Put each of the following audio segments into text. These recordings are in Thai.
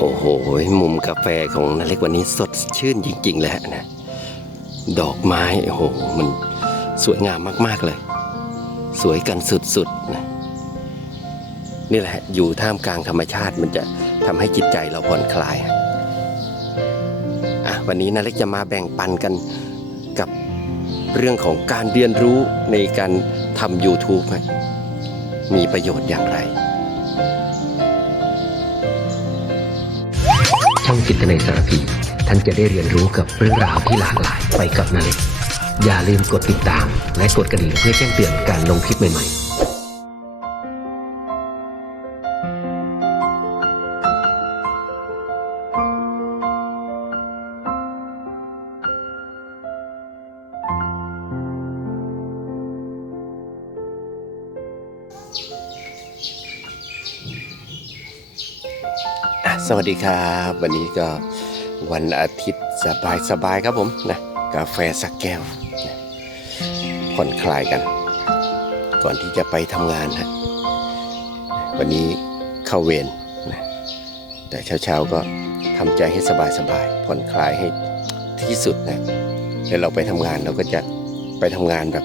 โอ้โห มุมกาแฟของนาเล็กวันนี้สดชื่นจริงๆเละนะ ดอกไม้ โอ้โห มันสวยงามมากๆเลย สวยกันสุดๆนะนี่แหละ อยู่ท่ามกลางธรรมชาติมันจะทำให้จิตใจเราผ่อนคลายอะวันนี้นาเล็กจะมาแบ่งปันกันกับเรื่องของการเรียนรู้ในการทำ YouTube มีประโยชน์อย่างไร ช่องจิตในสารพีท่านจะได้เรียนรู้กับเรื่องราวที่หลากหลายไปกับนาเล็กอย่าลืมกดติดตาม และกดกระดิ่งเพื่อแจ้งเตือนการลงคลิปใหม่ๆ สวัสดีครับ วันนี้ก็วันอาทิตย์สบายสบายครับผมนะกาแฟสักแก้วนะผ่อนคลายกัน ก่อนที่จะไปทำงานฮะวันนี้เข้าเวรนะแต่เช้าๆก็ทำใจให้สบายสบายผ่อนคลายให้ที่สุดนะแล้วเราไปทำงานเราก็จะไปทำงานแบบ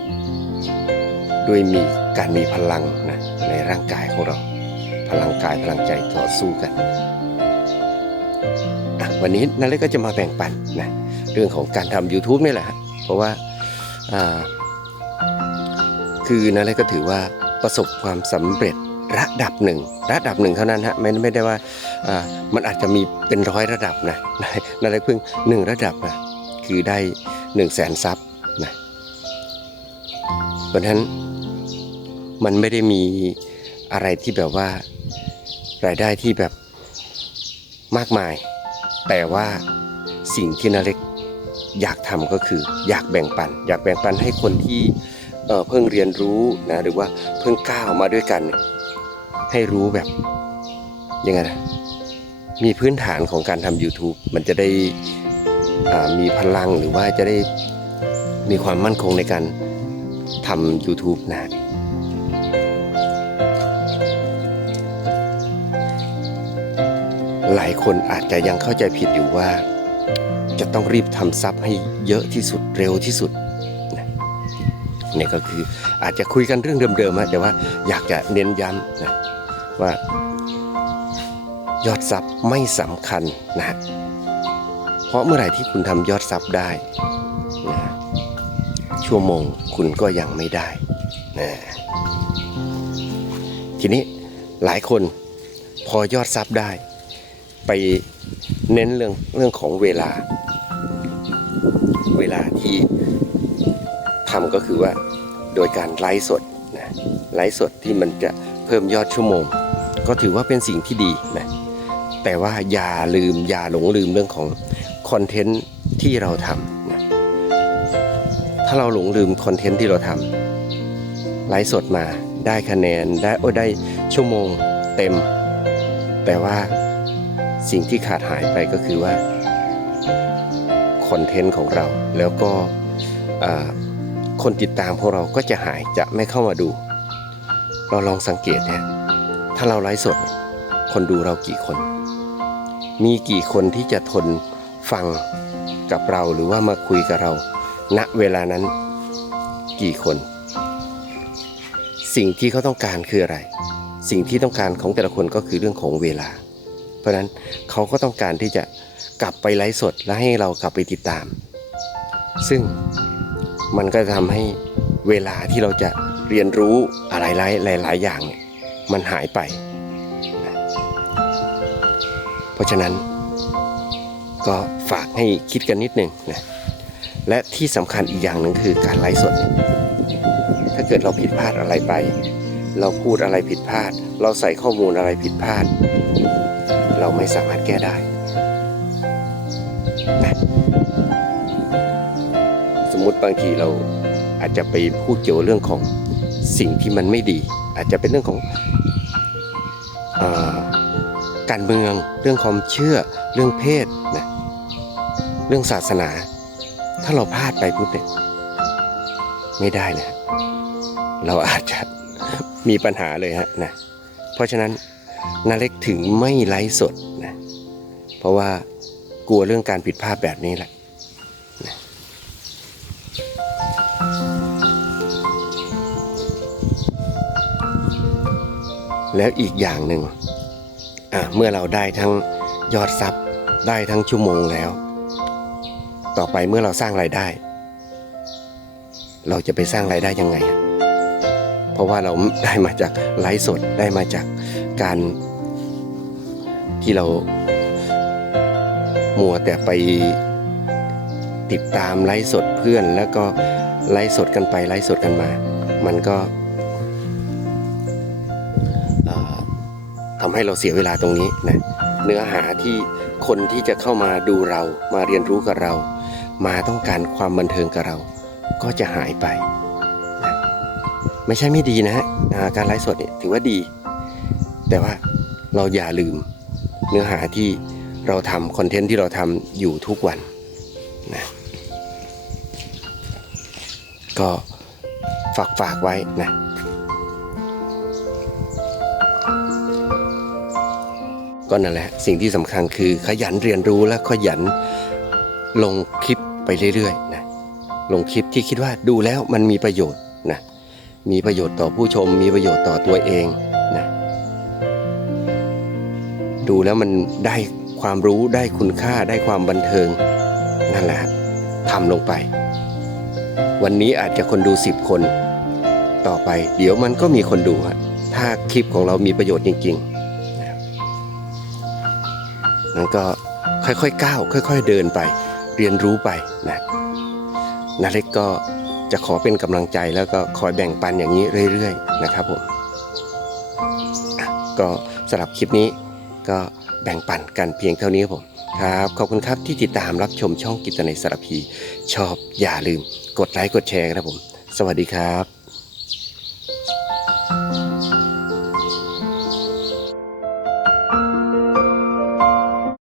ด้วยมีการมีพลังนะในร่างกายของเราพลังกายพลังใจต่อสู้กัน วันนี้นาเล็กก็จะมาแบ่งปันนะเรื่องของการทำ YouTube นี่แหละเพราะว่าคือนาเล็กก็ถือว่าประสบความสำเร็จระดับหนึ่งระดับหนึ่งเท่านั้นฮะไม่ไม่ได้ว่ามันอาจจะมีเป็นร้อยระดับนะนาเล็กเพิ่งหนึ่งระดับนะคือได้หนึ่งแสนซับนะเพราะฉะนั้นมันไม่ได้มีอะไรที่แบบว่ารายได้ที่แบบมากมาย แต่ว่าสิ่งที่นาเล็กอยากทำก็คืออยากแบ่งปัน อยากแบ่งปันให้คนที่เเพิ่งเรียนรู้นะหรือว่าเพิ่งก้าวมาด้วยกัน ให้รู้แบบยังไงนะมีพื้นฐานของการทำ YouTube มันจะได้มีพลังหรือว่าจะได้มีความมั่นคงในการทำ YouTube นะ หลายคนอาจจะยังเข้าใจผิดอยู่ว่า จะต้องรีบทำซับให้เยอะที่สุดเร็วที่สุดนะนี่ก็คืออาจจะคุยกันเรื่องเดิมๆอะแต่ว่าอยากจะเน้นย้ำนะว่ายอดซับไม่สำคัญนะฮะเพราะเมื่อไหร่ที่คุณทำยอดซับได้นะชั่วโมงคุณก็ยังไม่ได้นะทีนี้หลายคนพอยอดซับได้ ไปเน้นเรื่องเรื่องของเวลา เวลาที่ทำก็คือว่าโดยการไลฟ์สดนะไลฟ์สดที่มันจะเพิ่มยอดชั่วโมง ก็ถือว่าเป็นสิ่งที่ดีนะแต่ว่าอย่าลืมอย่าหลงลืมเรื่องของคอนเทนต์ที่เราทำนะถ้าเราหลงลืมคอนเทนต์ที่เราทำไลฟ์สดมาได้คะแนนได้โอ้ได้ชั่วโมงเต็ม แต่ว่า สิ่งที่ขาดหายไปก็คือว่าคอนเทนต์ของเราแล้วก็คนติดตามพวกเราก็จะหายจะไม่เข้ามาดู เราลองสังเกตเนี่ยถ้าเราไลฟ์สด คนดูเรากี่คน มีกี่คนที่จะทนฟังกับเราหรือว่ามาคุยกับเรา ณเวลานั้นกี่คน สิ่งที่เขาต้องการคืออะไร สิ่งที่ต้องการของแต่ละคนก็คือเรื่องของเวลา เพราะนั้นเขาก็ต้องการที่จะกลับไปไลฟ์สดและให้เรากลับไปติดตาม ซึ่งมันก็จะทำให้เวลาที่เราจะเรียนรู้อะไรหลายหลาย ๆ อย่างเนี่ยมันหายไป เพราะฉะนั้นก็ฝากให้คิดกันนิดหนึ่งนะ และที่สำคัญอีกอย่างหนึ่งคือการไลฟ์สด ถ้าเกิดเราผิดพลาดอะไรไป เราพูดอะไรผิดพลาด เราใส่ข้อมูลอะไรผิดพลาด เราไม่สามารถแก้ได้นะสมมุติบางทีเราอาจจะไปพูดเกี่ยวเรื่องของสิ่งที่มันไม่ดี อาจจะเป็นเรื่องของอการเมืองเรื่องความเชื่อเรื่องเพศนะเรื่องศาสนา ถ้าเราพลาดไปปุ๊บเนี่ยไม่ได้เลยฮะเราอาจจะมีปัญหาเลยฮะนะเพราะฉะนั้น นาเล็กถึงไม่ไลฟ์สดนะเพราะว่ากลัวเรื่องการผิดพลาดแบบนี้แหละนะแล้วอีกอย่างหนึ่งอะเมื่อเราได้ทั้งยอดซับได้ทั้งชั่วโมงแล้ว ต่อไปเมื่อเราสร้างรายได้ เราจะไปสร้างรายได้ยังไง เพราะว่าเราได้มาจากไลฟ์สดได้มาจาก การที่เรามัวแต่ไปติดตามไลฟ์สดเพื่อน แล้วก็ไลฟ์สดกันไปไลฟ์สดกันมา มันก็ทำให้เราเสียเวลาตรงนี้นะเนื้อหาที่คนที่จะเข้ามาดูเรามาเรียนรู้กับเรา มาต้องการความบันเทิงกับเรา ก็จะหายไป ไม่ใช่ไม่ดีนะฮะการไลฟ์สดเนี่ยถือว่าดี แต่ว่าเราอย่าลืมเนื้อหาที่เราทำคอนเทนต์ที่เราทำอยู่ทุกวันนะก็ฝากฝากไว้นะก็นั่นแหละสิ่งที่สำคัญคือขยันเรียนรู้และขยันลงคลิปไปเรื่อยๆนะลงคลิปที่คิดว่าดูแล้วมันมีประโยชน์นะมีประโยชน์ต่อผู้ชม มีประโยชน์ต่อตัวเอง ดูแล้วมันได้ความรู้ได้คุณค่าได้ความบันเทิง นั่นแหละทำลงไป วันนี้อาจจะคนดู 10 คน ต่อไปเดี๋ยวมันก็มีคนดูฮะถ้าคลิปของเรามีประโยชน์จริงๆนั้นก็ค่อยๆก้าว ค่อย ๆ เดินไป เรียนรู้ไปนะนาเล็กก็จะขอเป็นกำลังใจแล้วก็คอยแบ่งปันอย่างนี้เรื่อย ๆ นะครับผมก็สำหรับคลิปนี้ ก็แบ่งปันกันเพียงเท่านี้ครับผมครับขอบคุณครับที่ติดตามรับชมช่องกิตในสารพี ชอบอย่าลืม กดไลค์กดแชร์ครับผม สวัสดีครับ